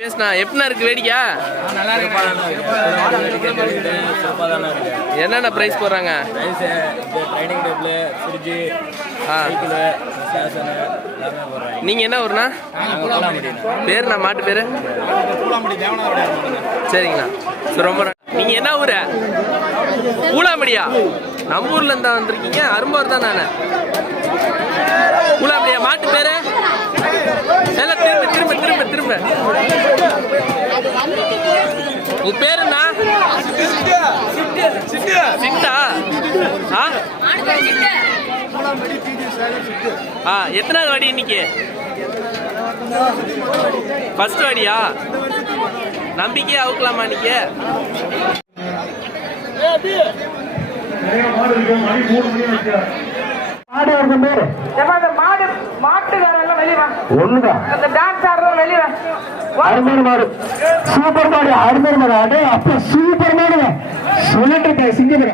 பேசுனா எப்படின்னா இருக்கு வேடிக்கை? என்னென்ன பிரைஸ் போடுறாங்க? நீங்க என்ன ஊர்னா? பேருண்ணா மாட்டு பேரு? சரிங்கண்ணா. ரொம்ப நீங்க என்ன ஊரு? பூலாம்படியா? நம்ம ஊர்ல இருந்தா வந்திருக்கீங்க. அரும்பார் தான் நானு. பூலாம்படியா மாட்டு பேரு? எல்லாம் திரும்ப திரும்ப திரும்ப திரும்ப உங்க பேரு என்ன? சிட்டா? எத்தனாவது வாடி இன்னைக்கு? ஃபர்ஸ்ட் வாடியா? நம்பிக்கையா அவுக்கலாமா இன்னைக்கு? மாட்டுக்காரங்க வெளியே ஒண்ணுதான் டான்ஸ் ஆடுறோம் வெளியே அருமையான மாடு சூப்பர் மாடு அருமையான மாடு அப்ப சூப்பர் மாடு சொல்லிட்டு சிங்க